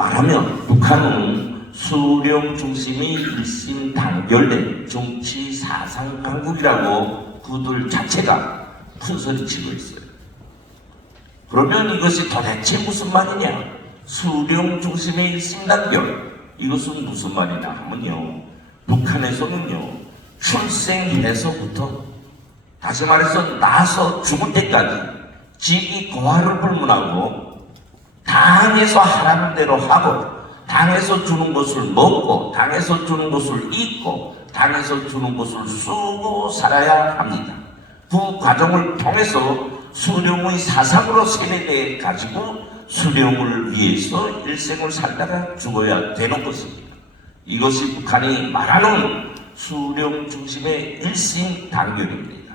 말하면 북한은 수령 중심의 일심단결된 정치 사상 강국이라고 그들 자체가 큰소리치고 있어요. 그러면 이것이 도대체 무슨 말이냐? 수령 중심의 일심단결, 이것은 무슨 말이냐 하면요, 북한에서는요 출생해서부터, 다시 말해서 나서 죽을 때까지 직위 고하를 불문하고 당에서 하라는 대로 하고, 당에서 주는 것을 먹고, 당에서 주는 것을 입고, 당에서 주는 것을 쓰고 살아야 합니다. 그 과정을 통해서 수령의 사상으로 세뇌돼 가지고 수령을 위해서 일생을 살다가 죽어야 되는 것입니다. 이것이 북한이 말하는 수령 중심의 일심단결입니다.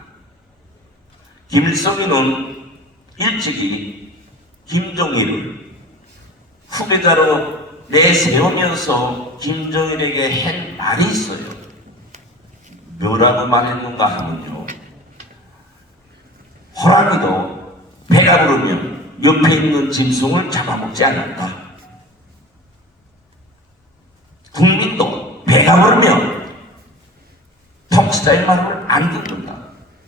김일성이는 일찍이 김정일을 후배자로 내세우면서 김정일에게 한 말이 있어요. 뭐라고 말했는가 하면요, 호랑이도 배가 부르면 옆에 있는 짐승을 잡아먹지 않는다. 국민도 배가 부르면 통치자의 말을 안 듣는다.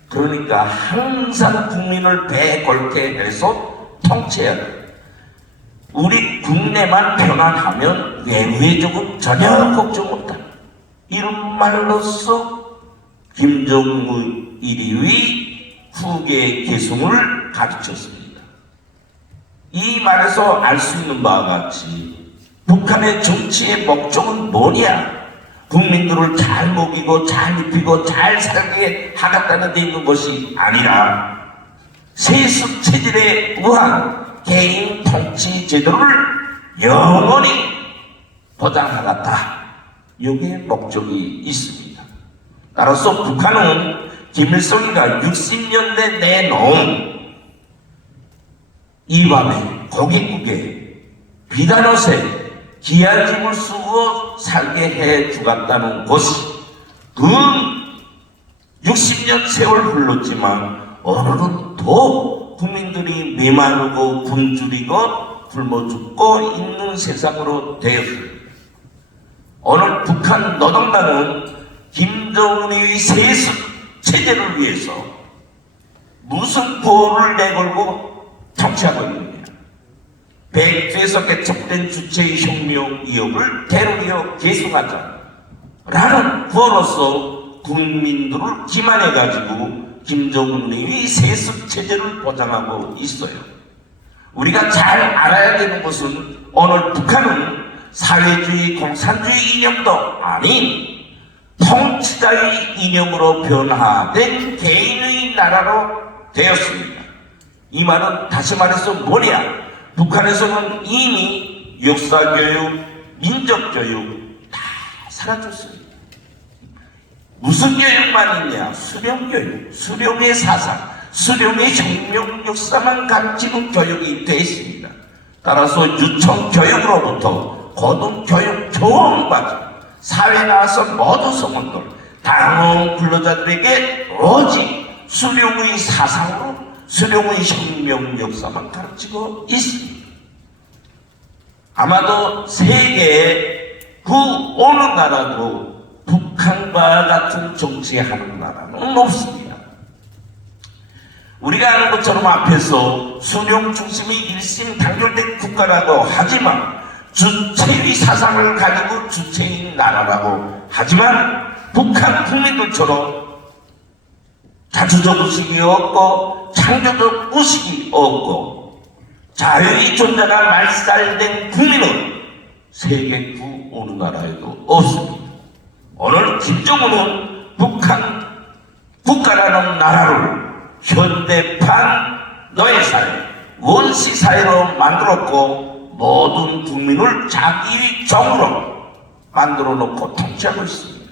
그러니까 항상 국민을 배에 걸게 해서 통치해야 돼. 우리 국내만 편안하면 외부의 적은 전혀 걱정 없다. 이런 말로써 김정일의 후계 계승을 가르쳤습니다. 이 말에서 알 수 있는 바와 같이 북한의 정치의 목적은 뭐냐? 국민들을 잘 먹이고 잘 입히고 잘 살게 하겠다는 데 있는 것이 아니라 세습 체질에 의한 개인 통치 제도를 영원히 보장하겠다. 여기에 목적이 있습니다. 따라서 북한은 김일성이가 60년대 내놓은 이 밤에 고깃국에 비단옷에 귀한 집을 쓰고 살게 해 주겠다는 것이, 그 60년 세월 흘렀지만 오늘은 더 국민들이 메마르고 굶주리고 굶어 죽고 있는 세상으로 되었습니다. 오늘 북한 노동당은 김정은의 세습 체제를 위해서 무슨 보호를 내걸고 통치하고 있느냐? 백두에서 개척된 주체의 혁명 이역을 대로이어 계승하자 라는 구호로서 국민들을 기만해가지고 김정은의 세습 체제를 보장하고 있어요. 우리가 잘 알아야 되는 것은 오늘 북한은 사회주의 공산주의 이념도 아닌 통치자의 이념으로 변화된 개인의 나라로 되었습니다. 이 말은 다시 말해서 뭐냐? 북한에서는 이미 역사교육, 민족교육 다 사라졌습니다. 무슨 교육만 있냐? 수령교육, 수령의 사상, 수령의 혁명 역사만 가르치는 교육이 되어 있습니다. 따라서 유치원교육으로부터 고등교육 교원까지 사회에 나와서 모두 성원들, 당원 근로자들에게 오직 수령의 사상으로 수령의 혁명 역사만 가르치고 있습니다. 아마도 세계에 그 어느 나라도 북한과 같은 정치하는 나라는 없습니다. 우리가 아는 것처럼 앞에서 수령 중심의 일심단결된 국가라고 하지만 주체의 사상을 가지고 주체인 나라라고 하지만 북한 국민들처럼 자주적 의식이 없고 창조적 의식이 없고 자유의 존재가 말살된 국민은 세계 그 어느 나라에도 없습니다. 오늘 김정은은 북한 국가라는 나라를 현대판 노예사회, 원시사회로 만들었고 모든 국민을 자기의 종으로 만들어 놓고 통치하고 있습니다.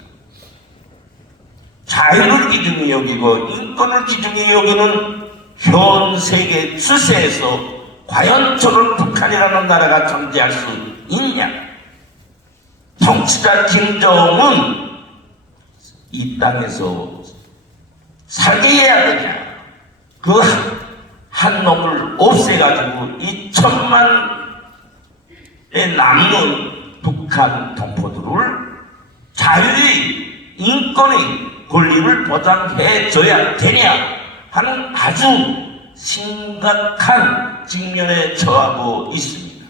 자유를 기준히 여기고 인권을 기준히 여기는 현 세계 추세에서 과연 저런 북한이라는 나라가 존재할 수 있냐? 통치자 김정은 이 땅에서 살게 해야 되냐? 그 한 놈을 없애가지고 2천만 남는 북한 동포들을 자유의 인권의 권리를 보장해줘야 되냐 하는 아주 심각한 직면에 처하고 있습니다.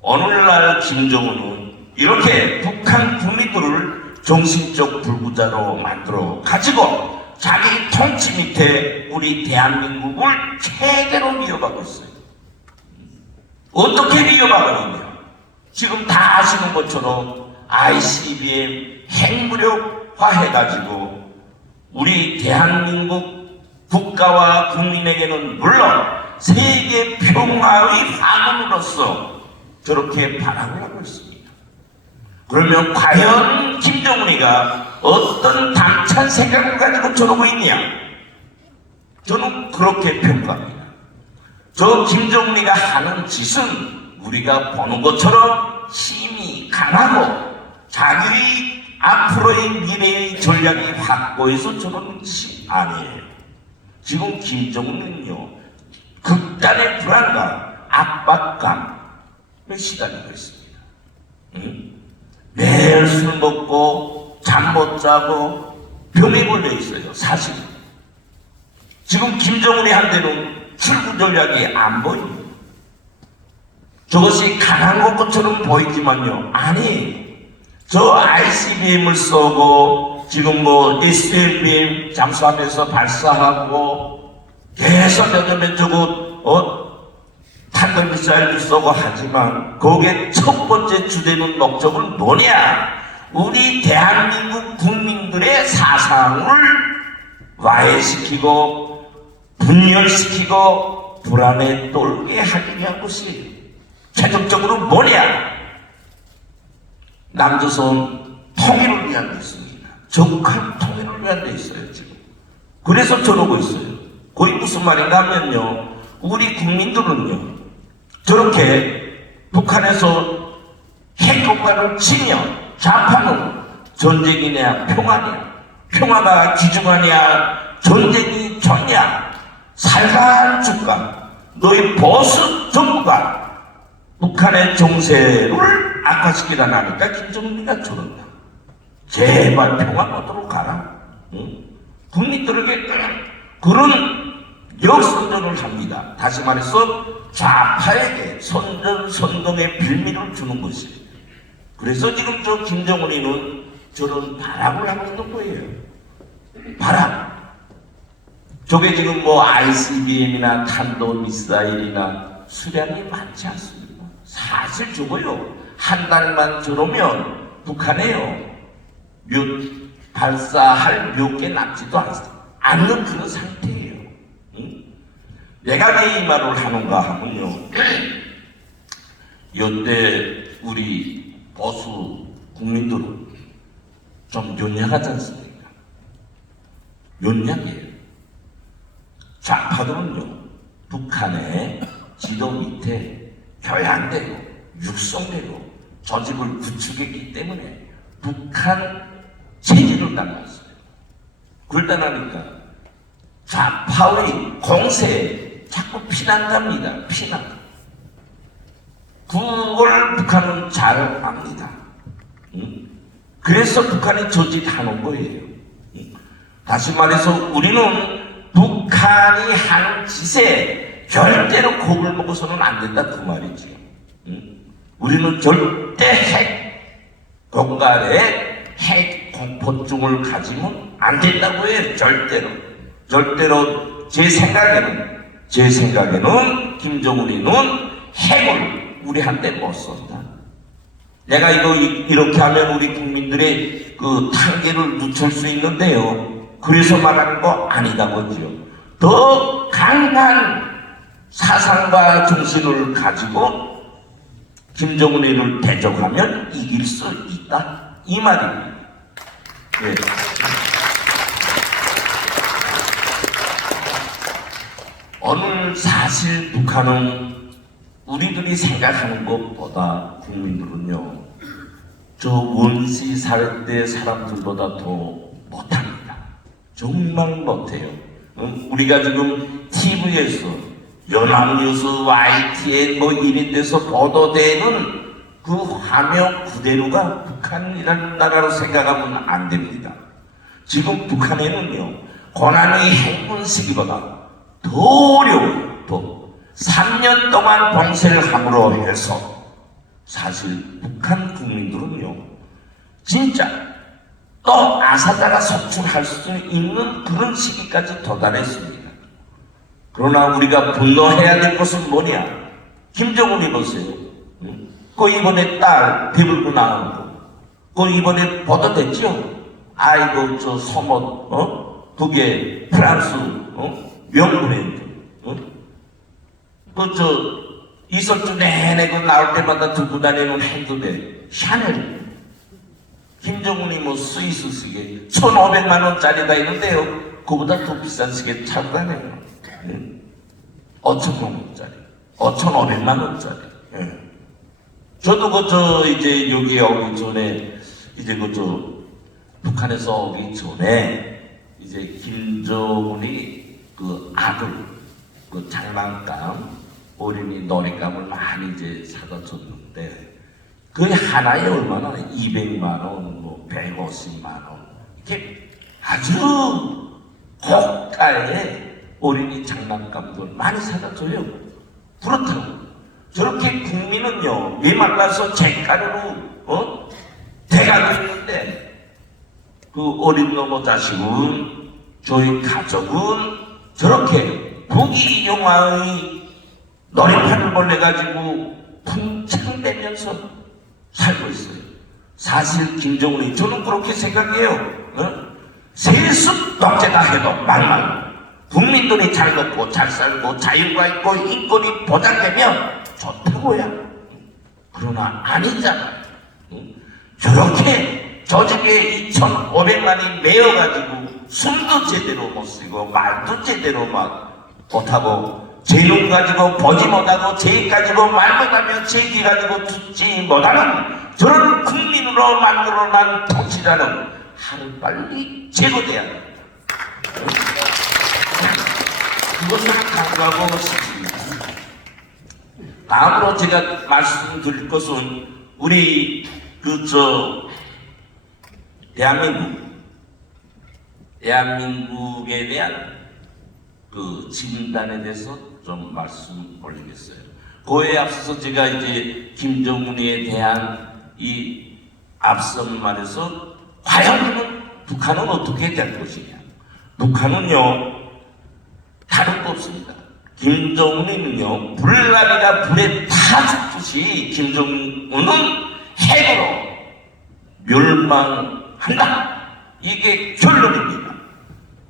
오늘날 김정은은 이렇게 북한 국민들을 정신적 불구자로 만들어 가지고 자기 통치 밑에 우리 대한민국을 최대로 위협하고 있어요. 어떻게 위협하고 있냐? 지금 다 아시는 것처럼 ICBM 핵무력화 해가지고 우리 대한민국 국가와 국민에게는 물론 세계 평화의 화근으로서 저렇게 발악을 하고 있습니다. 그러면 과연 김정은이가 어떤 담찬 생각을 가지고 저러고 있냐? 저는 그렇게 평가합니다. 저 김정은이가 하는 짓은 우리가 보는 것처럼 힘이 강하고 자기의 앞으로의 미래의 전략이 확고해서 저런 짓이 아니에요. 지금 김정은은요, 극단의 불안감, 압박감에 시달리고 있습니다. 매일 술 먹고 잠 못 자고 병에 걸려 있어요. 사실 지금 김정은이 한테는 출구 전략이 안 보입니다. 저것이 강한 것처럼 보이지만요, 아니, 저 ICBM을 쏘고 지금 뭐 SLBM 잠수함에서 발사하고 계속 요즘에 저거 탄도미사일도 쏘고 하지만 거기에 첫 번째 주되는 목적은 뭐냐? 우리 대한민국 국민들의 사상을 와해시키고 분열시키고 불안에 떨게 하기 위한 것이 최종적으로 뭐냐? 남조선 통일을 위한 데 있습니다. 적한 통일을 위한 데 있어요, 지금. 그래서 저러고 있어요. 그게 무슨 말인가 하면요, 우리 국민들은요, 저렇게 북한에서 핵국가를 치면 좌파는 전쟁이냐 평화냐, 평화가 귀중하냐 전쟁이 좋냐, 살갈 줄까, 너희 보수 정부가 북한의 정세를 악화시키라 하니까 김정은이가 저런다. 제발 평화 모드로 가라. 응? 국민들에게 그런 역선전을 합니다. 다시 말해서 좌파에게 선전선동의 빌미를 주는 것이에요. 그래서 지금 저 김정은이는 저런 발악을 하고 있는 거예요. 발악. 저게 지금 뭐 ICBM이나 탄도미사일이나 수량이 많지 않습니다. 사실 저거요, 한 달만 저러면 북한에요 발사할 몇 개 남지도 않는 그런 상태예요. 응? 내가 왜 이 말을 하는가 하면요, 이때 우리 보수 국민들은 좀 연약하지 않습니까? 연약해요. 좌파들은요, 북한의 지도 밑에 교양대로 육성대로 조직을 구축했기 때문에 북한 체질을 따라왔어요. 그걸 따라하니까 좌파의 공세에 자꾸 피난답니다. 피난. 그걸 북한은 잘 압니다. 그래서 북한이 저짓하는 거예요. 다시 말해서 우리는 북한이 하는 짓에 절대로 겁을 먹어서는 안 된다, 그 말이죠. 우리는 절대 핵 공갈에 핵 공포증을 가지면 안 된다고 해요. 절대로 제 생각에는 김정은이는 핵을 우리한테 못 쏜다. 내가 이렇게 하면 우리 국민들의 그 탄계를 늦출 수 있는데요, 그래서 말하는 거 아니다고요. 더 강한 사상과 정신을 가지고 김정은이를 대적하면 이길 수 있다, 이 말입니다. 네. 오늘 사실 북한은 우리들이 생각하는 것보다 국민들은요, 저 원시 살 때 사람들보다 더 못합니다. 정말 못해요. 우리가 지금 TV에서 연합뉴스, YTN 뭐 이런 데서 보도되는 그 화면 그대로가 북한이라는 나라로 생각하면 안 됩니다. 지금 북한에는요, 고난의 행군 시기보다 더 어려워요. 더 3년 동안 봉쇄를 함으로 해서 사실 북한 국민들은요, 진짜 또 아사다가 속출할 수 있는 그런 시기까지 도달했습니다. 그러나 우리가 분노해야 될 것은 뭐냐? 김정은이 보세요. 그 이번에 딸 배불고 나온 거, 그 이번에 보도됐죠? 아이고 저 소못, 북에 프랑스 명브랜드, 그 이설주 내내 그 나올 때마다 들고 다니는 핸드백 샤넬. 김정은이 뭐 스위스 시계 1,500만 원짜리다 이런데요, 그보다 더 비싼 시계 차고 다녀요. 5,000만 원짜리, 5,500만 원짜리. 저도 이제 여기 오기 전에, 이제 북한에서 오기 전에 이제 김정은이 그 아들 그 장난감, 어린이 놀이감을 많이 이제 사다 줬는데, 그게 하나에 얼마나? 200만 원, 뭐 150만 원. 이렇게 아주 고가의 어린이 장난감들 많이 사다 줘요. 그렇다고 저렇게 국민은요, 메말라서 쟁가루로 돼가고 있는데, 그 어린 놈의 자식은, 저희 가족은 저렇게 부귀영화의 놀이판을 벌려가지고 풍창대면서 살고 있어요. 사실 김정은이, 저는 그렇게 생각해요. 세습 독재다 해도 막말, 국민들이 잘 먹고 잘 살고 자유가 있고 인권이 보장되면 좋다고요. 그러나 아니잖아요. 저렇게 조직에 2,500만이 매여가지고 숨도 제대로 못 쓰고 말도 제대로 막 못하고, 재능 가지고 보지 못하고 재 가지고 말 못하며 재기 가지고 듣지 못하는 저런 국민으로 만들어난 통치자는 하루빨리 제거돼야 합니다. 그것을 강조하고 싶습니다. 다음으로 제가 말씀드릴 것은, 우리 대한민국에 대한 그 진단에 대해서 좀 말씀 올리겠어요. 그에 앞서서 제가 이제 김정은에 대한 이 앞선 말에서 과연 북한은 어떻게 될 것이냐. 북한은요, 다른 거 없습니다. 김정은은요, 불나비가 불에 타 죽듯이 김정은은 핵으로 멸망한다. 이게 결론입니다.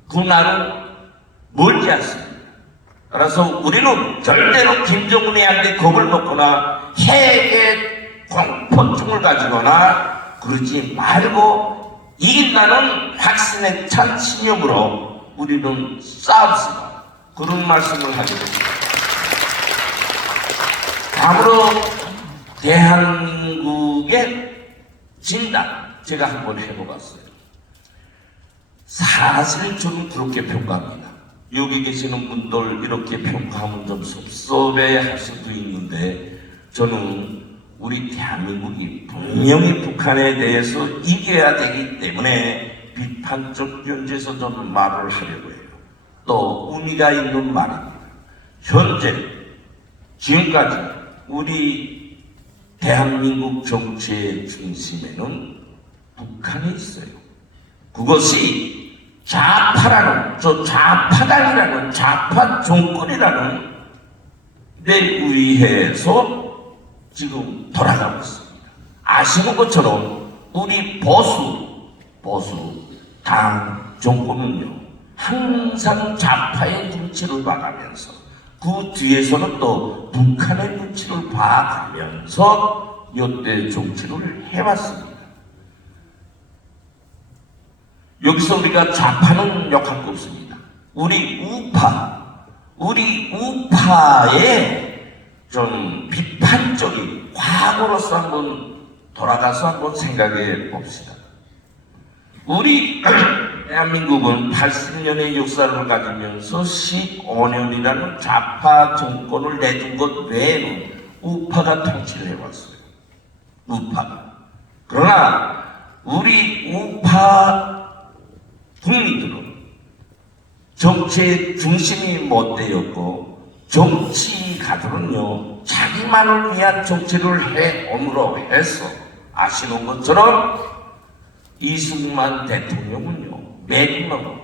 그날은 멀지 않습니다. 따라서 우리는 절대로 김정은이한테 겁을 먹거나 핵의 공포증을 가지거나 그러지 말고, 이긴다는 확신에 찬 신념으로 우리는 싸웁시다. 그런 말씀을 하겠습니다. 다음으로 대한민국의 진단 제가 한번 해보았어요. 사실 저는 그렇게 평가합니다. 여기 계시는 분들 이렇게 평가하면 좀 섭섭해할 수도 있는데, 저는 우리 대한민국이 분명히 북한에 대해서 이겨야 되기 때문에 비판적 견지에서 좀 말을 하려고 해요. 또 의미가 있는 말입니다. 현재 지금까지 우리 대한민국 정치의 중심에는 북한이 있어요. 그것이 좌파라는, 좌파당이라는, 좌파 정권이라는 데 의해서 지금 돌아가고 있습니다. 아시는 것처럼 우리 보수 당 정권은요, 항상 좌파의 눈치를 봐가면서 그 뒤에서는 또 북한의 눈치를 봐가면서 여태 정치를 해왔습니다. 여기서 우리가 좌파는 욕할 거 없습니다. 우리 우파의 좀 비판적인 과거로서 한번 돌아가서 한번 생각해 봅시다. 우리 대한민국은 80년의 역사를 가지면서 15년이라는 좌파 정권을 내준 것 외에는 우파가 통치를 해왔어요. 우파. 그러나 우리 우파 국민들은 정치의 중심이 못 되었고 정치가들은요 자기만을 위한 정치를 해옴으로 해서 아시는 것처럼 이승만 대통령은요 매국노로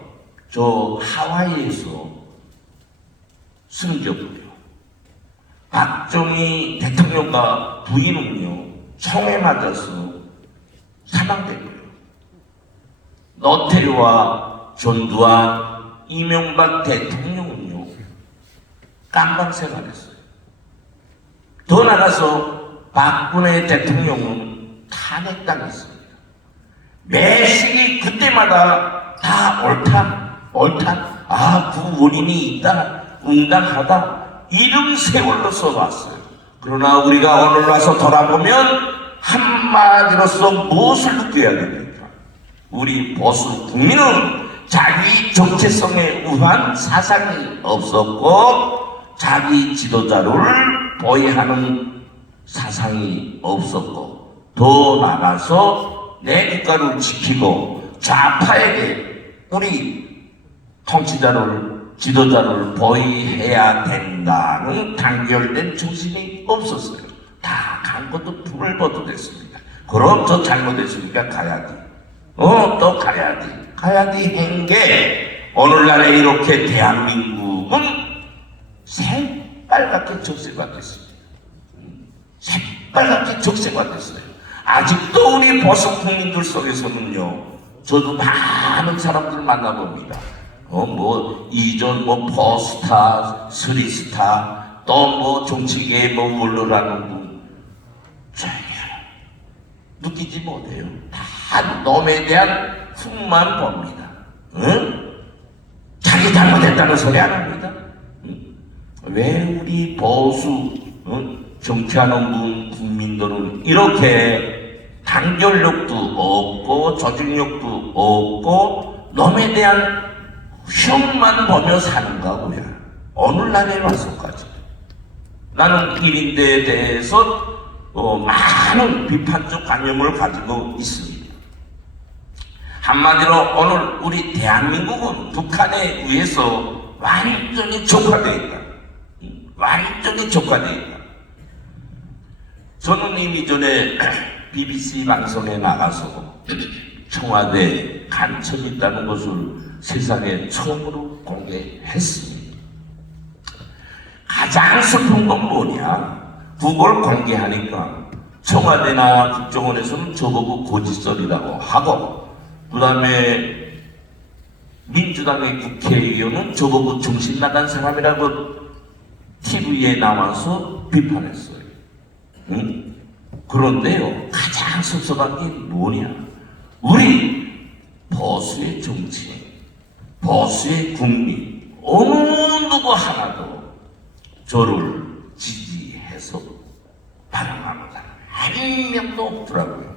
저 하와이에서 숨졌고요. 박정희 대통령과 부인은요 총에 맞아서 사망됐고요. 노태우와 전두환, 이명박 대통령은요 깜방 생활했어요. 더 나가서 박근혜 대통령은 탄핵당했습니다. 매시기 그때마다 다 옳다, 그 원인이 있다, 응당하다 이런 세월로 써왔어요. 그러나 우리가 오늘 와서 돌아보면 한마디로서 무엇을 느껴야 됩니까? 우리 보수 국민은 자기 정체성에 우한 사상이 없었고 자기 지도자를 보위하는 사상이 없었고 더 나아가서 내 국가를 지키고 좌파에게 우리 통치자를 지도자를 보위해야 된다는 단결된 정신이 없었어요. 다 간 것도 불보도 됐습니다. 그럼 저 잘못했으니까 가야지. 또 가야지 한 게 오늘날에 이렇게 대한민국은 새빨갛게 적색화됐습니다. 새빨갛게 적색화됐어요. 아직도 우리 보수 국민들 속에서는요, 저도 많은 사람들 만나봅니다. 이전 포스타, 스리스타, 또 정치계에 물러라는 분, 전혀 느끼지 못해요. 다 놈에 대한 흠만 봅니다. 자기 잘못했다는 소리 안 합니다. 왜 우리 보수 정치하는 분 국민들은 이렇게 단결력도 없고 조직력도 없고 놈에 대한 흉만 보며 사는가고요. 오늘날에 와서까지 나는 1인대에 대해서 많은 비판적 관념을 가지고 있습니다. 한마디로 오늘 우리 대한민국은 북한에 의해서 완전히 족화되어 있다. 완전히 족화되어 있다. 저는 이미 전에 BBC 방송에 나가서 청와대 간첩이 있다는 것을 세상에 처음으로 공개했습니다. 가장 슬픈 건 뭐냐? 그걸 공개하니까 청와대나 국정원에서는 저보고 고지설이라고 하고 그 다음에 민주당의 국회의원은 저보고 정신 나간 사람이라고 TV에 나와서 비판했어요. 그런데요, 가장 섭섭한 게 뭐냐? 우리 보수의 정치, 보수의 국민, 어느 누구 하나도 저를 지지해서 반응하는 사람 한 명도 없더라고요.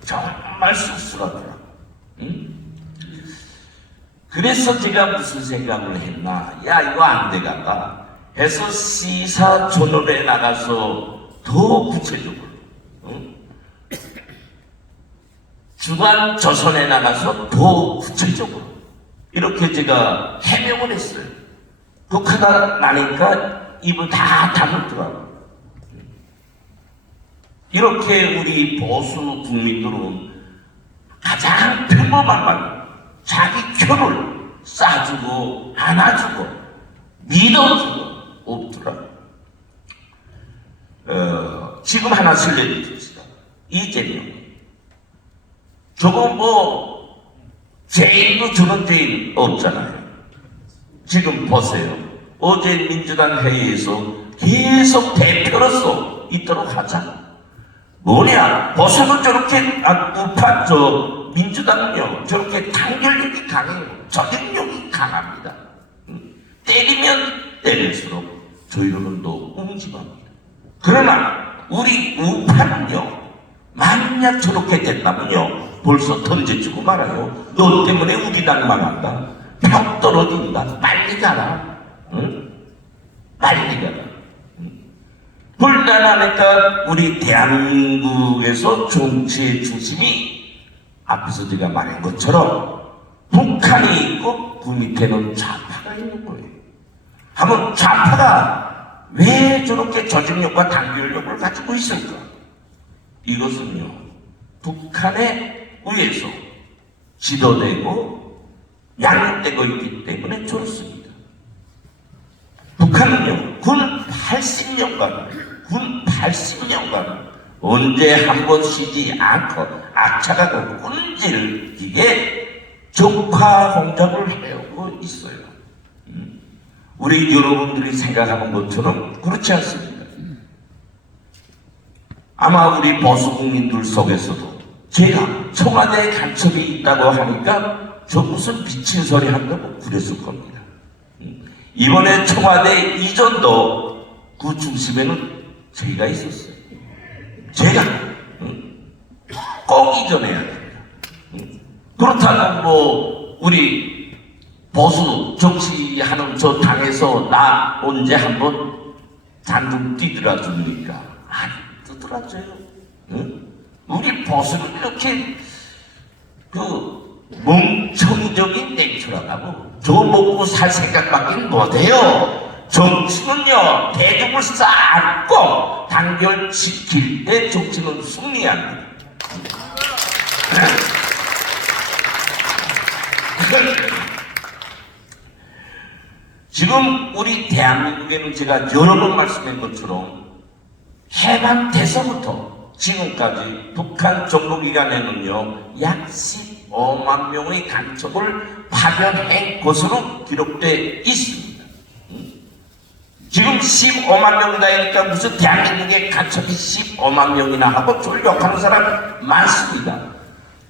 정말 씁쓸하더라고요. 그래서 제가 무슨 생각을 했나? 야, 이거 안 되겠다 해서 시사 전원에 나가서 더 구체적으로 주간 조선에 나가서 더 구체적으로 이렇게 제가 해명을 했어요. 그러다 나니까 입을 다 다물더라고요. 이렇게 우리 보수 국민들은 가장 평범한 말, 자기 표를 싸주고 안아주고 믿어주고 없더라고요. 지금 하나 설레주십시다. 이재명. 저거 제일도 저런 제일 없잖아요. 지금 보세요. 어제 민주당 회의에서 계속 대표로서 있도록 하자. 뭐냐? 보수는 저렇게 우파 민주당은요 저렇게 단결력이 강해요. 조직력이 강합니다. 때리면 때릴수록 저희로는 더 웅집합니다. 그러나 우리 우파는요 만약 저렇게 됐다면요 벌써 던져주고 말아요. 너 때문에 우리 당 망한다. 벽 떨어진다. 빨리 가라. 빨리 가라. 불단하니까 우리 대한민국에서 정치의 중심이 앞에서 제가 말한 것처럼 북한이 있고 그 밑에는 좌파가 있는 거예요. 한번 좌파가 왜 저렇게 조직력과 단결력을 가지고 있을까? 이것은요, 북한에 의해서 지도되고 양육되고 있기 때문에 좋습니다. 북한은요, 군 80년간 언제 한 번 쉬지 않고 악착하고 꾼질기게 적화 공작을 해오고 있어요. 우리 여러분들이 생각하는 것처럼 그렇지 않습니다. 아마 우리 보수 국민들 속에서도 제가 청와대에 간첩이 있다고 하니까 저 무슨 미친 소리 한다고 그랬을 겁니다. 이번에 청와대 이전도 그 중심에는 저희가 있었어요. 제가 꼭 이전해야 됩니다. 그렇다고 뭐 우리 보수 정치하는 저 당에서 나 언제 한번 잔금 뛰더라 줍니까? 안 뜨더라줘요. 우리 보수는 이렇게 그 멍청이적인 냉철하다고 저 먹고 살 생각밖에 못해요. 정치는요, 대중을 쌓고 단결시킬 때 정치는 승리합니다. 지금 우리 대한민국에는 제가 여러 번 말씀한 것처럼 해방돼서부터 지금까지 북한 정부기관에는요 약 15만 명의 간첩을 파견한 것으로 기록되어 있습니다. 지금 15만 명이다 하니까 무슨 대한민국의 간첩이 15만 명이나 하고 쫄욕하는 사람 많습니다.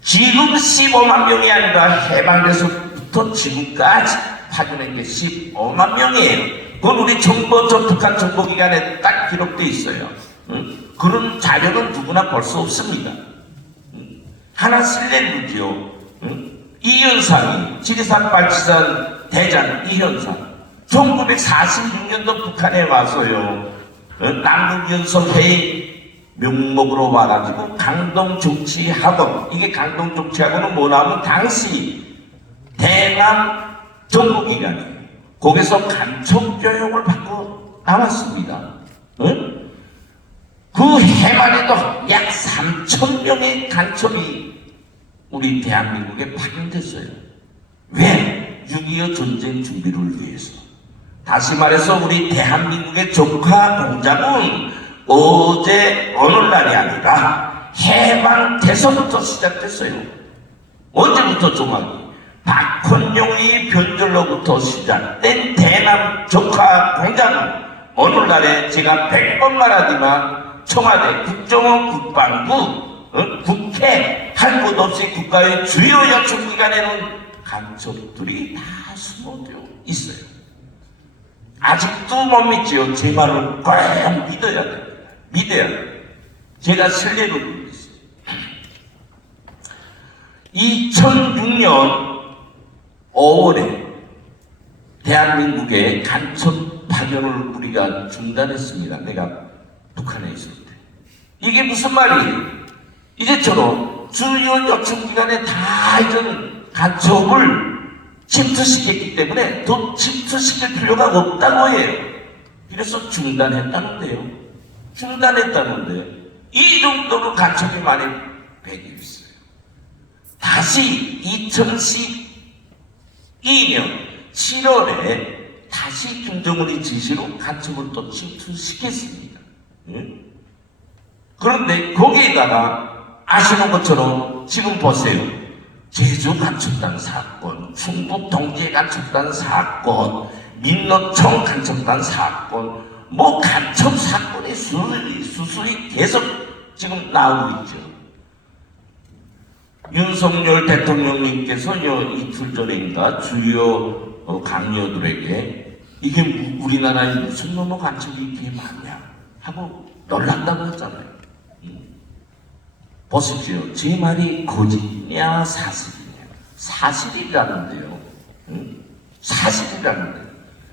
지금 15만 명이 아니라 해방돼서부터 지금까지 파견한 게 15만 명이에요. 그건 우리 정보, 북한 정보기관에 딱 기록되어 있어요. 그런 자료는 누구나 볼 수 없습니다. 하나 실례루지요. 이현상이 지리산 발치산 대장 이현상 1946년도 북한에 와서요. 남북연설회의 명목으로 와가지고 강동정치학원, 이게 강동정치학원은 뭐냐면 당시 대남 정보기관이에요. 거기서 간첩 교육을 받고 나왔습니다. 그 해만 해도 약 3,000명의 간첩이 우리 대한민국에 파견됐어요. 왜? 6.25 전쟁 준비를 위해서. 다시 말해서 우리 대한민국의 적화 공작은 어제 오늘날이 아니라 해방돼서부터 시작됐어요. 언제부터 정확히? 박헌용이 변절로부터 시작된 대남 적화 공작은 오늘날에 제가 100번 말하지만 청와대, 국정원, 국방부, 국회 할 것 없이 국가의 주요 요청기관에는 간첩들이 다 숨어져 있어요. 아직도 못 믿지요. 제 말을 꼭 믿어야 돼요. 믿어야 돼요. 제가 실례로 믿겠어요. 2006년 5월에 대한민국의 간첩 파견을 우리가 중단했습니다. 내가 북한에 있을 때. 이게 무슨 말이에요? 이제처럼 주요 요청기관에 다 이런 간첩을 침투시켰기 때문에 더 침투시킬 필요가 없다고 해요. 그래서 중단했다는데요. 중단했다는데 이 정도로 간첩이 많이 배겨 있어요. 다시 2012년 7월에 다시 김정은의 지시로 간첩을 또 침투시켰습니다. 그런데 거기에다가 아시는 것처럼 지금 보세요. 제주 간첩단 사건, 충북 동지의 간첩단 사건, 민노총 간첩단 사건, 뭐 간첩 사건이 수술이 계속 지금 나오고 있죠. 윤석열 대통령님께서요 이틀 전인가 주요 강요들에게 이게 우리나라에 무슨 놈의 간첩이 이렇게 많냐 하고 놀란다고 했잖아요. 보십시오. 제 말이 거짓이냐 사실이냐. 사실이라는데요. 사실이라는데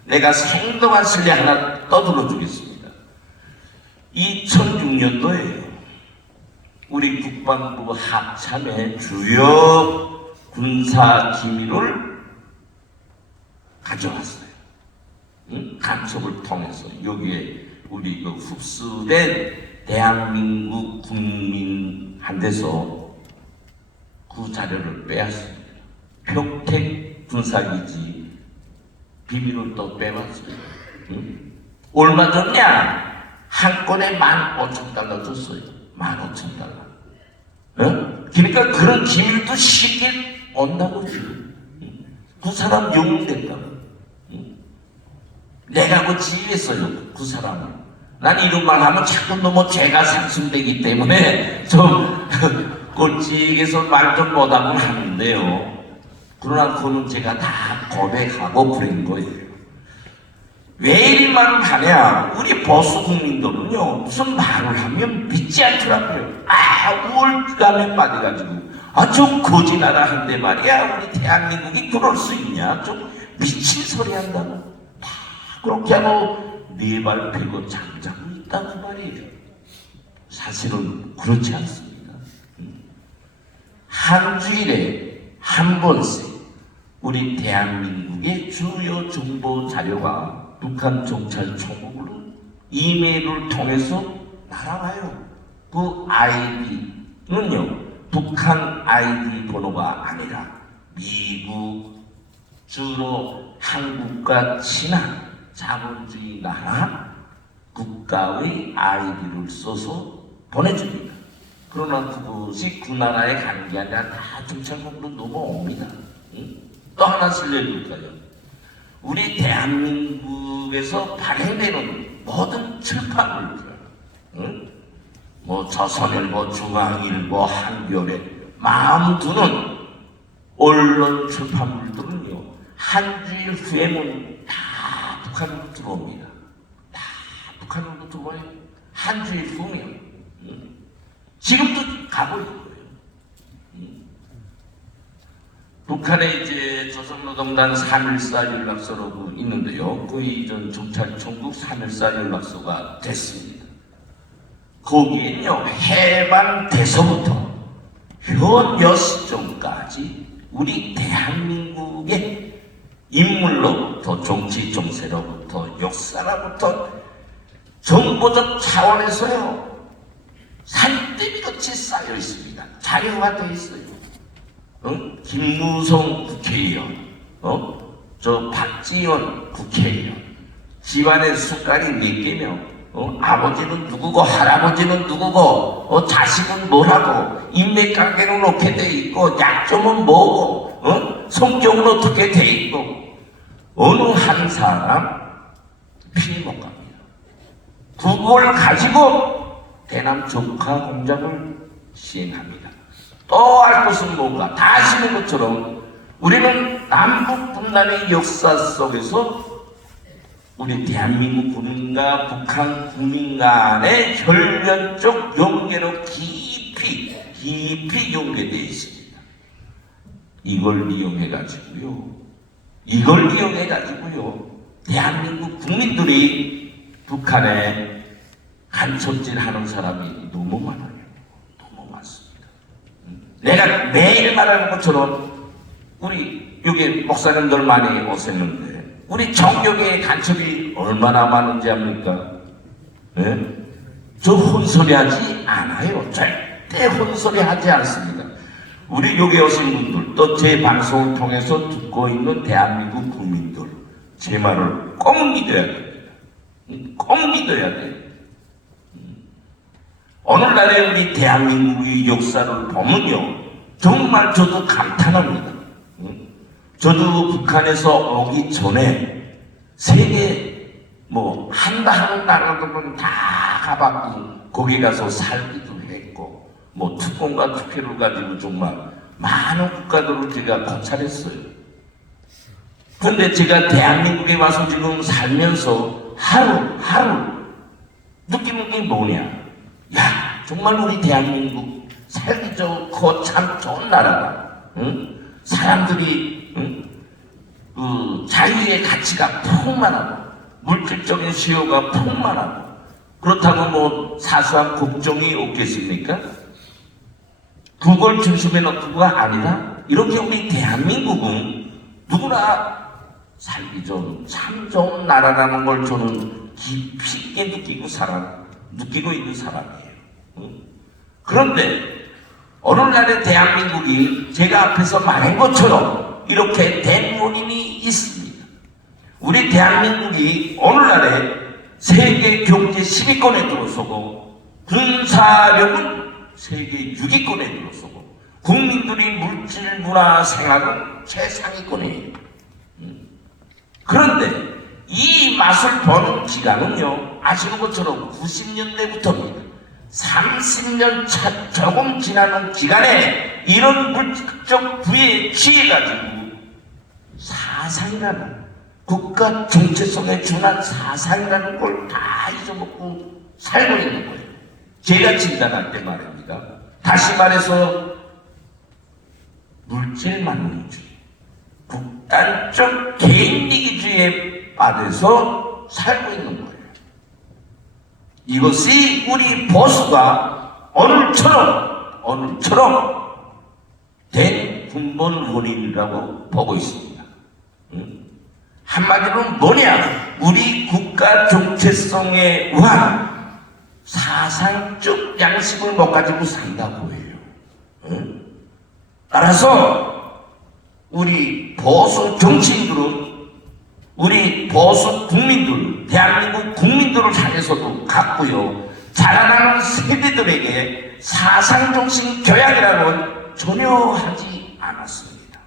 내가 생동한 실례 하나 떠들어 주겠습니다. 2006년도에 우리 국방부 합참의 주요 군사 기밀을 가져왔어요. 간첩을 통해서 여기에 우리 흡수된 대한민국 국민한테서 그 자료를 빼앗습니다. 평택 군사기지 비밀을 또 빼왔어요. 얼마 줬냐? 한 건에 15,000달러 줬어요. 15,000달러. 그러니까 그런 기밀도 쉽게 온다고 지금. 그 사람 영웅됐다고. 내가 그 지휘했어요. 그 사람을. 난 이런 말 하면 자꾸 너무 죄가 상승되기 때문에 좀 꼴찌에서 말 좀 못하면 하는데요. 그러나 그거는 제가 다 고백하고 그런 거예요. 왜 이 말을 하냐? 우리 보수 국민들은요, 무슨 말을 하면 믿지 않더라고요. 우울감에 빠져가지고. 좀 거짓나라 한데 말이야. 우리 대한민국이 그럴 수 있냐? 좀 미친 소리 한다고. 다 그렇게 하고 네 발 펴고 잠자고 있다고 말이에요. 사실은 그렇지 않습니다. 한 주일에 한 번씩 우리 대한민국의 주요 정보 자료가 북한 정찰총국으로 이메일을 통해서 날아와요. 그 아이디는요, 북한 아이디 번호가 아니라 미국, 주로 한국과 친한 자본주의 나라 국가의 아이디를 써서 보내줍니다. 그러나 그것이 그 나라에 가는 게 아니라 다 정찰국으로 넘어옵니다. 또 하나 실례해줄까요? 우리 대한민국에서 발행되는 모든 출판물들, 뭐 조선일보, 중앙일보, 한겨레, 마음 두는 언론 출판물들은요, 한 주일 후에는 다 북한으로 들어옵니다. 다 북한으로 들어와요. 한 주일 후면. 지금도 가고 있고요. 북한에 이제 조선노동당 3.14 연락소로 있는데요. 그 이전 정찰총국 3.14 연락소가 됐습니다. 거기에는요, 해방돼서부터 현여 시점까지 우리 대한민국의 인물로부터 정치 정세로부터 역사로부터 정보적 차원에서요, 산더미같이 쌓여 있습니다. 자료가 되어 있어요. 김무성 국회의원, 저 박지원 국회의원, 집안에 숟갈이 4개며, 아버지는 누구고, 할아버지는 누구고, 자식은 뭐라고, 인맥관계는 어떻게 돼 있고, 약점은 뭐고, 성격은 어떻게 돼 있고, 어느 한 사람 피해 못 갑니다. 그걸 가지고 대남 적화 공작을 시행합니다. 또 알 것은 뭔가 다 아시는 것처럼 우리는 남북 분단의 역사 속에서 우리 대한민국 국민과 북한 국민 간의 혈연적 연계로 깊이 연계되어 있습니다. 이걸 이용해가지고요 대한민국 국민들이 북한에 간첩질 하는 사람이 너무 많아요. 너무 많습니다. 내가 매일 말하는 것처럼 우리 여기 목사님들 많이 오셨는데 우리 정경의 간첩이 얼마나 많은지 압니까? 네? 저 혼소리 하지 않아요. 절대 혼소리 하지 않습니다. 우리 여기 오신 분들 또 제 방송을 통해서 듣고 있는 대한민국 국민들 제 말을 꼭 믿어야 됩니다. 꼭 믿어야 돼요. 오늘날의 우리 대한민국의 역사를 보면요 정말 저도 감탄합니다. 저도 북한에서 오기 전에 세계 뭐 한다 하는 나라들은 다 가봤고 거기 가서 살기도 했고 뭐 특권과 특혜를 가지고 정말 많은 국가들을 제가 관찰했어요. 그런데 제가 대한민국에 와서 지금 살면서 하루 느끼는 게 뭐냐? 야, 정말 우리 대한민국 살기 좋고 참 좋은 나라다. 응? 사람들이 그 자유의 가치가 풍만하고 물질적인 수요가 풍만하고 그렇다고 뭐 사소한 걱정이 없겠습니까? 그걸 중심에 놓고가 아니라 이렇게 우리 대한민국은 누구나 살기 좀 참 좋은 나라라는 걸 저는 깊이 있게 느끼고 있는 사람이에요. 그런데 오늘날의 대한민국이 제가 앞에서 말한 것처럼 이렇게 된 원인이 있습니다. 우리 대한민국이 오늘날에 세계 경제 10위권에 들어서고 군사력은 세계 6위권에 들어서고 국민들이 물질, 문화, 생활은 최상위권이에요. 그런데 이 맛을 보는 기간은요, 아시는 것처럼 90년대부터입니다. 30년 조금 지나는 기간에 이런 물질적 부에 취해가지고 사상이라는 국가 정체성에 준한 사상이라는 걸 다 잊어먹고 살고 있는 거예요. 제가 진단할 때 말입니다. 다시 말해서 물질만능주의, 극단적 개인이기주의에 빠져서 살고 있는 거예요. 이것이 우리 보수가 오늘처럼 된 근본 원인이라고 보고 있습니다. 한마디로 뭐냐? 우리 국가 정체성에 의한 사상적 양식을 못 가지고 산다고 해요. 따라서 우리 보수 정치인들은 우리 보수 국민들, 대한민국 국민들을 향해서도 갖고요, 자라나는 세대들에게 사상정신 교양이라고는 전혀 하지 않았습니다.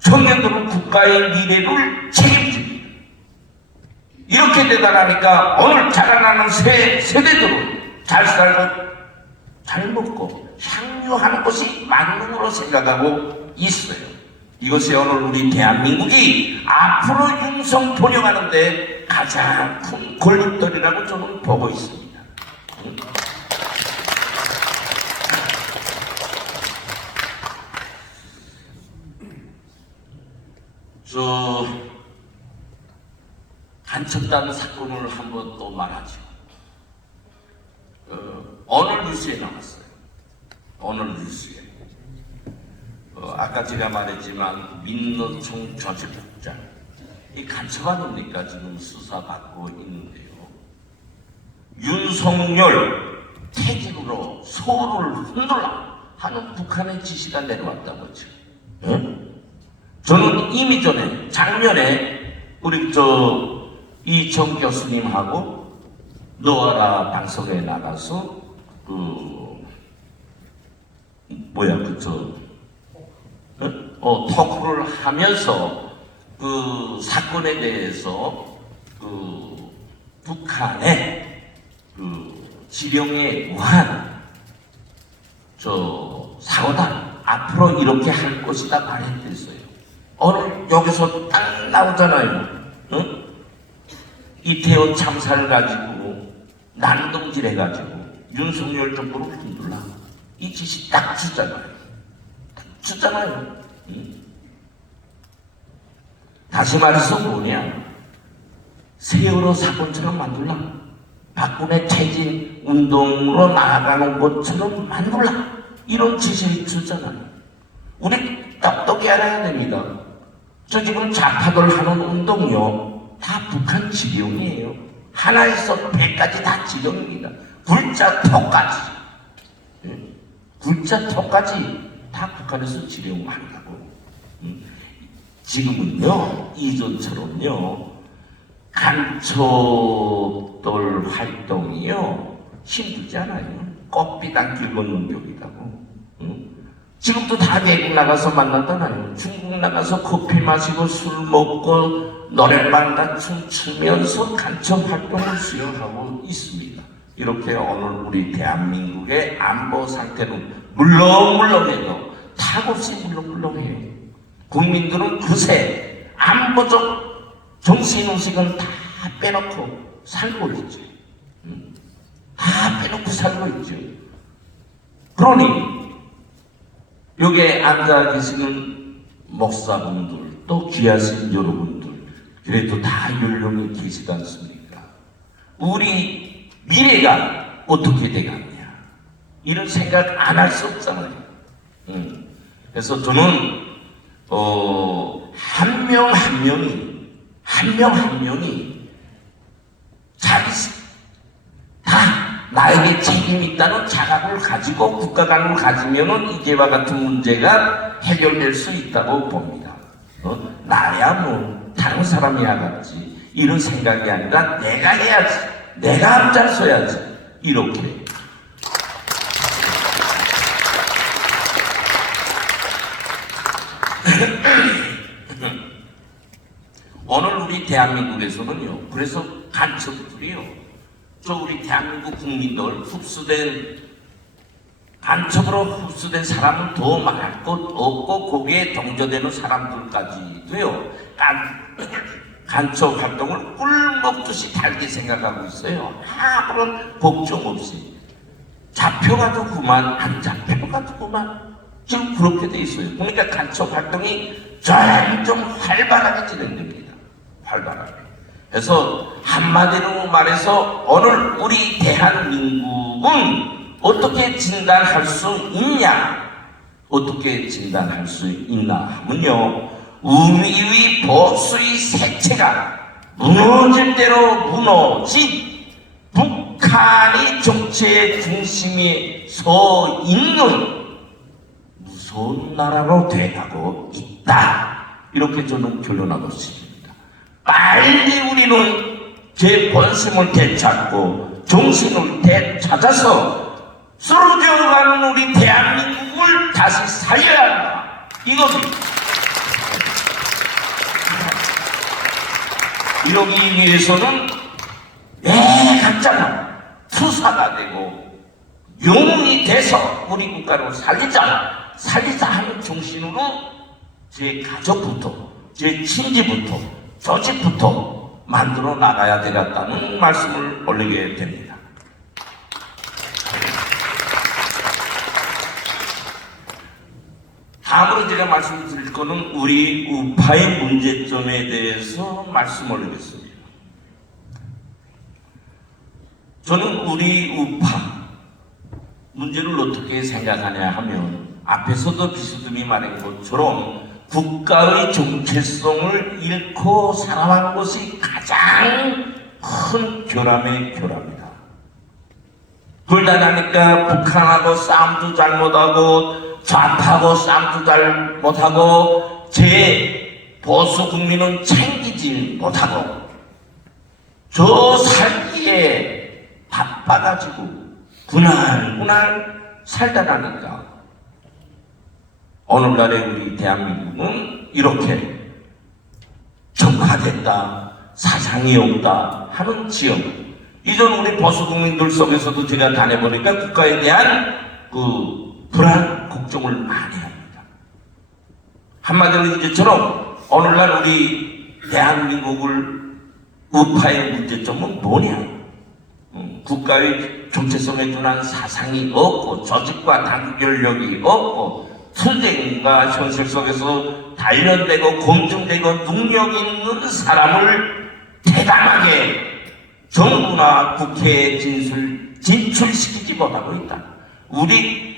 청년들은 국가의 미래를 책임집니다. 이렇게 되다 보니까 오늘 자라나는 세대들은 잘 살고 잘 먹고 향유하는 것이 만능으로 생각하고 있어요. 이것이 오늘 우리 대한민국이 앞으로 융성 번영하는데 가장 큰 걸림돌이라고 저는 보고 있습니다. 간첩단 사건을 한번 또 말하죠. 오늘 뉴스에 나왔어요. 오늘 뉴스에. 아까 제가 말했지만 민노총 조직국장, 이 간첩아닙니까? 지금 수사받고 있는데요. 윤석열 퇴진으로 서울을 흔들라 하는 북한의 지시가 내려왔다고 하죠. 저는 이미 전에 작년에 우리 이정 교수님하고 너와라 방송에 나가서 토크를 하면서 그 사건에 대해서 북한의 지령에 의한 사고다, 앞으로 이렇게 할 것이다 말했댔어요. 오늘 여기서 딱 나오잖아요. 이태원 참사를 가지고 난동질 해가지고 윤석열 정부를 흔들라, 이 지시 딱 주잖아요. 다시 말해서 뭐냐, 세월호 사건처럼 만들라, 박근혜 퇴진 운동으로 나아가는 것처럼 만들라, 이런 지시를 주잖아요. 우리 똑똑히 알아야 됩니다. 저 지금 좌파들 하는 운동요, 다 북한 지령이에요. 하나에서 100까지 다 지령입니다. 굴자 토까지. 굴자 토까지 다 북한에서 지령한다고. 지금은요, 이전처럼요, 간첩들 활동이요, 힘들지 않아요. 꽃비단 길 걷는 격이라고. 지금도 다 외국 나가서 만났잖아요. 중국 나가서 커피 마시고 술 먹고 노래방 다 춤추면서 간첩 활동을 수행하고 있습니다. 이렇게 오늘 우리 대한민국의 안보 상태는 물렁물렁해도 탁없이 물렁물렁해요. 국민들은 그새 안보적 정신의식은 다 빼놓고 살고 있죠. 다 빼놓고 살고 있죠. 그러니 여기에 앉아 계시는 목사분들, 또 귀하신 여러분들, 그래도 다 연령이 계시지 않습니까? 우리 미래가 어떻게 돼가느냐 이런 생각 안 할 수 없잖아요. 그래서 저는 한 명 한 명이 자기 다 나에게 책임이 있다는 자각을 가지고 국가관을 가지면은 이제와 같은 문제가 해결될 수 있다고 봅니다. 나야 뭐 다른 사람이 하겠지 이런 생각이 아니라 내가 해야지, 내가 앞장서야지 이렇게. 오늘 우리 대한민국에서는요, 그래서 간첩들이요, 저 우리 대한민국 국민들 간첩으로 흡수된 사람은 더 많을 것 없고 거기에 동조되는 사람들까지도요, 간첩 활동을 꿀 먹듯이 달게 생각하고 있어요. 아무런 걱정 없이. 잡혀가도 그만, 안 잡혀가도 그만. 지금 그렇게 돼 있어요. 그러니까 간첩 활동이 점점 활발하게 진행됩니다. 활발하게. 그래서 한마디로 말해서 오늘 우리 대한민국은 어떻게 진단할 수 있냐? 어떻게 진단할 수 있나 하면요, 우리의 보수의 색채가 무너질 대로 무너진 북한의 정치의 중심에 서 있는 무서운 나라로 돼가고 있다. 이렇게 저는 결론하고 있습니다. 빨리 우리는 제 본심을 되찾고 정신을 되찾아서 쓰러져가는 우리 대한민국을 다시 살려야 한다. 이겁니다. 이러기 위해서는 내 각자가 투사가 되고 영웅이 돼서 우리 국가를 살리자 하는 정신으로 제 가족부터, 제 친지부터, 조직부터 만들어 나가야 되겠다는 말씀을 올리게 됩니다. 다음으로 제가 말씀드릴 것은 우리 우파의 문제점에 대해서 말씀 올리겠습니다. 저는 우리 우파 문제를 어떻게 생각하냐 하면 앞에서도 비스듬히 말한 것처럼 국가의 정체성을 잃고 살아가는 것이 가장 큰 결함의 결함이다. 그러다 보니까 북한하고 싸움도 잘못하고 좌파하고 싸움도 잘못하고 제 보수 국민은 챙기지 못하고 저 살기에 바빠가지고 그날 살다 나니까 오늘날의 우리 대한민국은 이렇게 정화됐다, 사상이 없다 하는 지역. 이전 우리 보수 국민들 속에서도 제가 다녀보니까 국가에 대한 그 불안, 걱정을 많이 합니다. 한마디로 이제처럼 오늘날 우리 대한민국을 우파의 문제점은 뭐냐? 국가의 정체성에 준한 사상이 없고 조직과 단결력이 없고 투쟁과 현실 속에서 단련되고 검증되고 능력 있는 사람을 대담하게 정부나 국회에 진출시키지 못하고 있다. 우리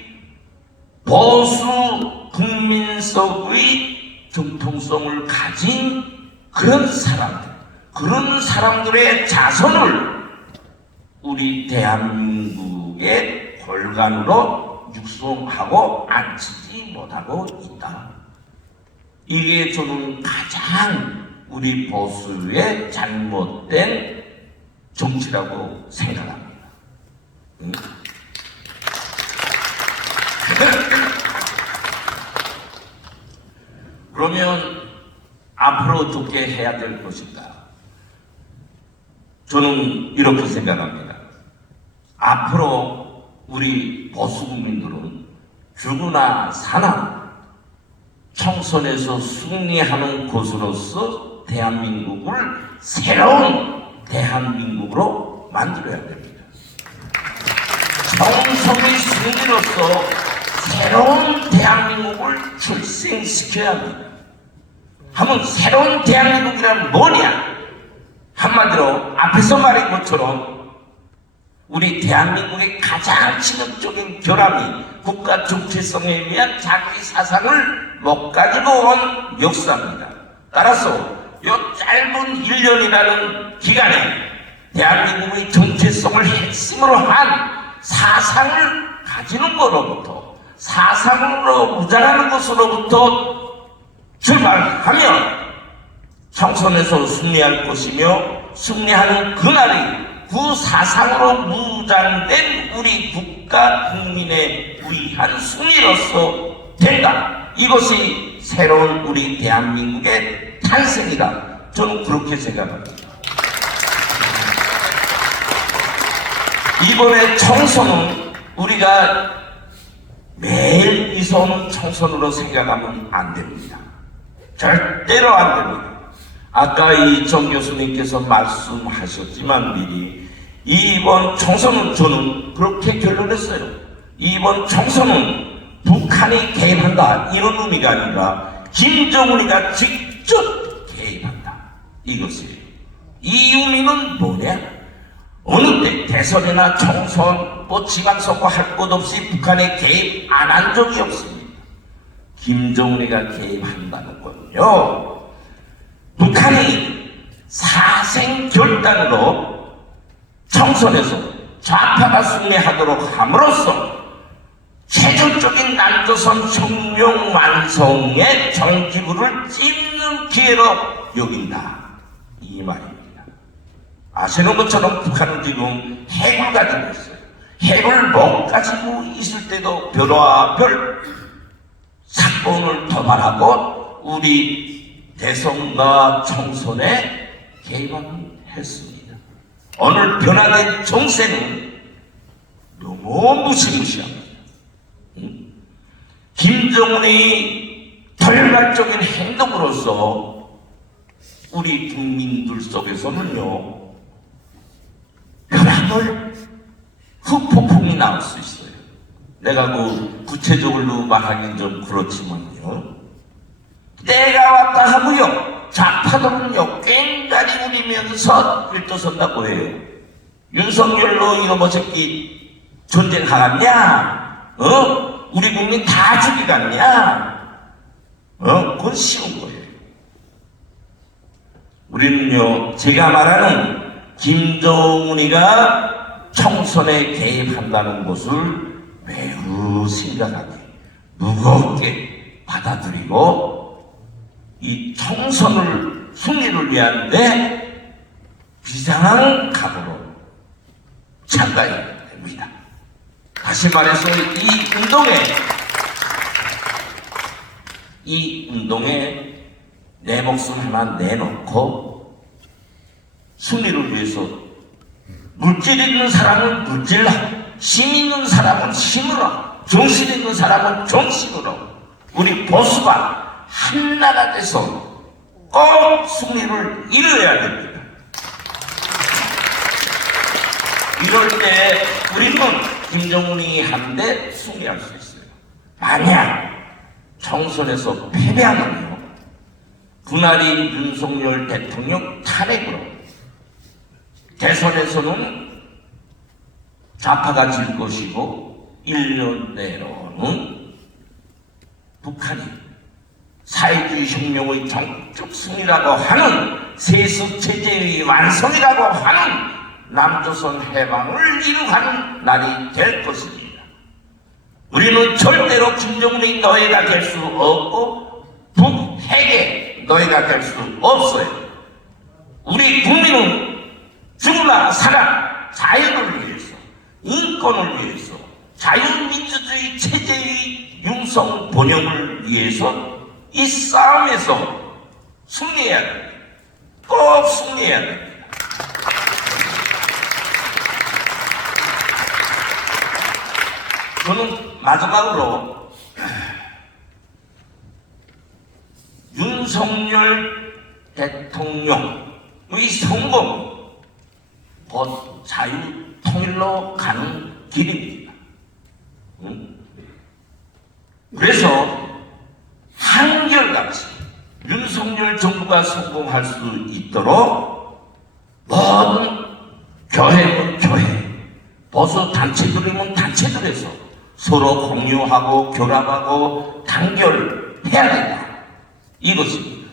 보수 국민성의 정통성을 가진 그런 사람들의 자손을 우리 대한민국의 골간으로 육성하고 앉히지 못하고 있다. 이게 저는 가장 우리 보수의 잘못된 정치라고 생각합니다. 그러면 앞으로 어떻게 해야 될 것인가? 저는 이렇게 생각합니다. 앞으로 우리 보수 국민들은 죽으나 사나 총선에서 승리하는 것으로서 대한민국을 새로운 대한민국으로 만들어야 됩니다. 총선의 승리로서 새로운 대한민국을 출생시켜야 합니다. 하면 새로운 대한민국이란 뭐냐? 한마디로 앞에서 말한 것처럼 우리 대한민국의 가장 치명적인 결함이 국가 정체성에 대한 자기 사상을 못 가지고 온 역사입니다. 따라서 이 짧은 1년이라는 기간에 대한민국의 정체성을 핵심으로 한 사상을 가지는 것로부터, 사상으로 무장하는 것으로부터 출발하며 총선에서 승리할 것이며, 승리하는 그날이 그 사상으로 무장된 우리 국가 국민의 위한 승리로서 된다. 이것이 새로운 우리 대한민국의 탄생이다. 저는 그렇게 생각합니다. 이번에 총선은 우리가 매일 있어오는 총선으로 생각하면 안 됩니다. 절대로 안 됩니다. 아까 이정 교수님께서 말씀하셨지만 미리 이번 총선은 저는 그렇게 결론했어요. 이번 총선은 북한이 개입한다 이런 의미가 아니라 김정은이가 직접 개입한다 이것이에요. 이 의미는 뭐냐? 어느 때 대선이나 총선 뭐 지방선거 할 것 없이 북한에 개입 안 한 적이 없습니다. 김정은이가 개입한다는 건요, 북한이 사생결단으로 총선에서 좌파가 승리하도록 함으로써 최종적인 남조선 혁명 완성의 종지부를 찝는 기회로 여긴다 이 말입니다. 아시는 것처럼 북한은 지금 핵을 가지고 있어요. 핵을 못 가지고 있을 때도 별과 별 사건을 도발하고 우리 대선과 총선에 개입했습니다. 오늘 변화된 정세는 너무 무시무시합니다. 김정은의 돌발적인 행동으로서 우리 국민들 속에서는요, 변화를 후폭풍이 나올 수 있어요. 내가 그 구체적으로 말하기는 좀 그렇지만요, 때가 왔다 하고요, 좌파들은요 꽹가리 부리면서 일도선다고 해요. 윤석열로 이거 뭐 새끼 전쟁하겠냐? 우리 국민 다 죽이겠냐? 그건 쉬운 거예요. 우리는요, 제가 말하는 김정은이가 총선에 개입한다는 것을 매우 심각하게 무겁게 받아들이고 이 총선을 승리를 위한데 비상한 각오로 참가해야 됩니다. 다시 말해서 이 운동에 내 목숨 하나 내놓고 승리를 위해서 물질 있는 사람은 물질로, 힘 있는 사람은 힘으로, 정신 있는 사람은 정신으로 우리 보수가 한나라 돼서 꼭 승리를 이루어야 됩니다. 이럴 때 우리는 김정은이 한데 승리할 수 있어요. 만약 총선에서 패배하면요, 그날이 윤석열 대통령 탄핵으로, 대선에서는 좌파가 질 것이고 1년 내로는 북한이 사회주의 혁명의 정적 승리라고 하는 세습체제의 완성이라고 하는 남조선 해방을 이루는 날이 될 것입니다. 우리는 절대로 김정은의 노예가 될 수 없고 북핵의 노예가 될 수 없어요. 우리 국민은 죽으나 살아 자유를 위해서, 인권을 위해서, 자유민주주의 체제의 융성 번영을 위해서 이 싸움에서 승리해야 됩니다. 꼭 승리해야 됩니다. 저는 마지막으로 윤석열 대통령의 성공, 곧 자유통일로 가는 길입니다. 그래서 한결같이 윤석열 정부가 성공할 수 있도록 모든 교회는 교회, 보수 단체들이면 단체들에서 서로 공유하고 결합하고 단결해야 된다. 이것입니다.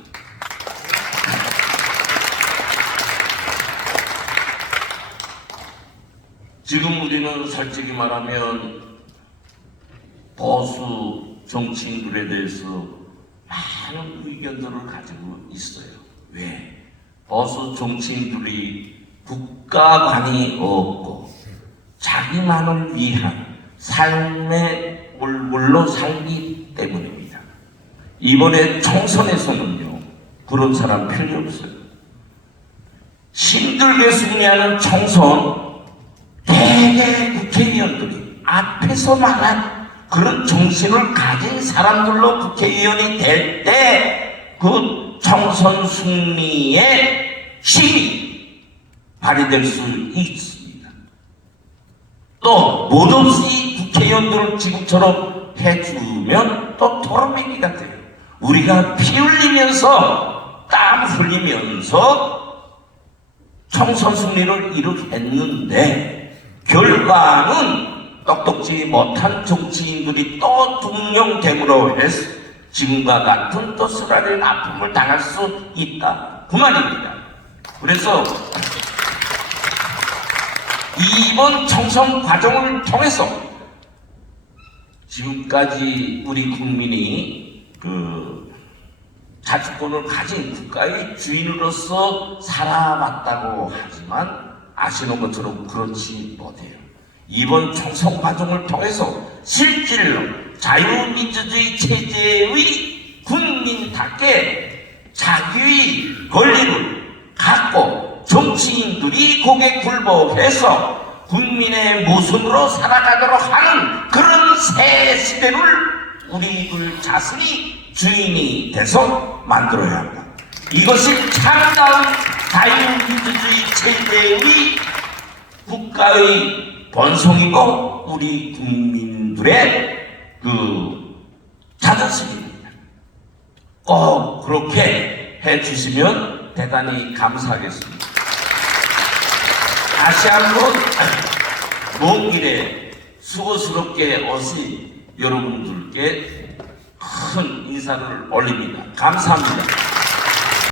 지금 우리는 솔직히 말하면 보수 정치인들에 대해서 많은 의견들을 가지고 있어요. 왜? 보수 정치인들이 국가관이 없고 자기만을 위한 삶의 물로 살기 때문입니다. 이번에 총선에서는요, 그런 사람 필요 없어요. 힘들게 승리하는 총선, 대개 국회의원들이 앞에서 말한 그런 정신을 가진 사람들로 국회의원이 될 때 그 총선 승리의 힘이 발휘될 수 있습니다. 또 못없이 국회의원들을 지금처럼 해주면 또 도로매기가 돼요. 우리가 피 흘리면서 땀 흘리면서 총선 승리를 이룩했는데 결과는 똑똑지 못한 정치인들이 또 등용됨으로 해서 지금과 같은 또 쓰라린 아픔을 당할 수 있다. 그 말입니다. 그래서 이번 총선 과정을 통해서 지금까지 우리 국민이 그 자주권을 가진 국가의 주인으로서 살아왔다고 하지만 아시는 것처럼 그렇지 못해요. 이번 총선 과정을 통해서 실질로 자유민주주의 체제의 국민답게 자기의 권리를 갖고 정치인들이 고개 굴복해서 국민의 모습으로 살아가도록 하는 그런 새 시대를 우리들 자신이 주인이 돼서 만들어야 합니다. 이것이 참다운 자유민주주의 체제의 국가의 본성이고 우리 국민들의 그 자존심입니다. 꼭 그렇게 해주시면 대단히 감사하겠습니다. 다시 한번 먼 길에 수고스럽게 오신 여러분들께 큰 인사를 올립니다. 감사합니다.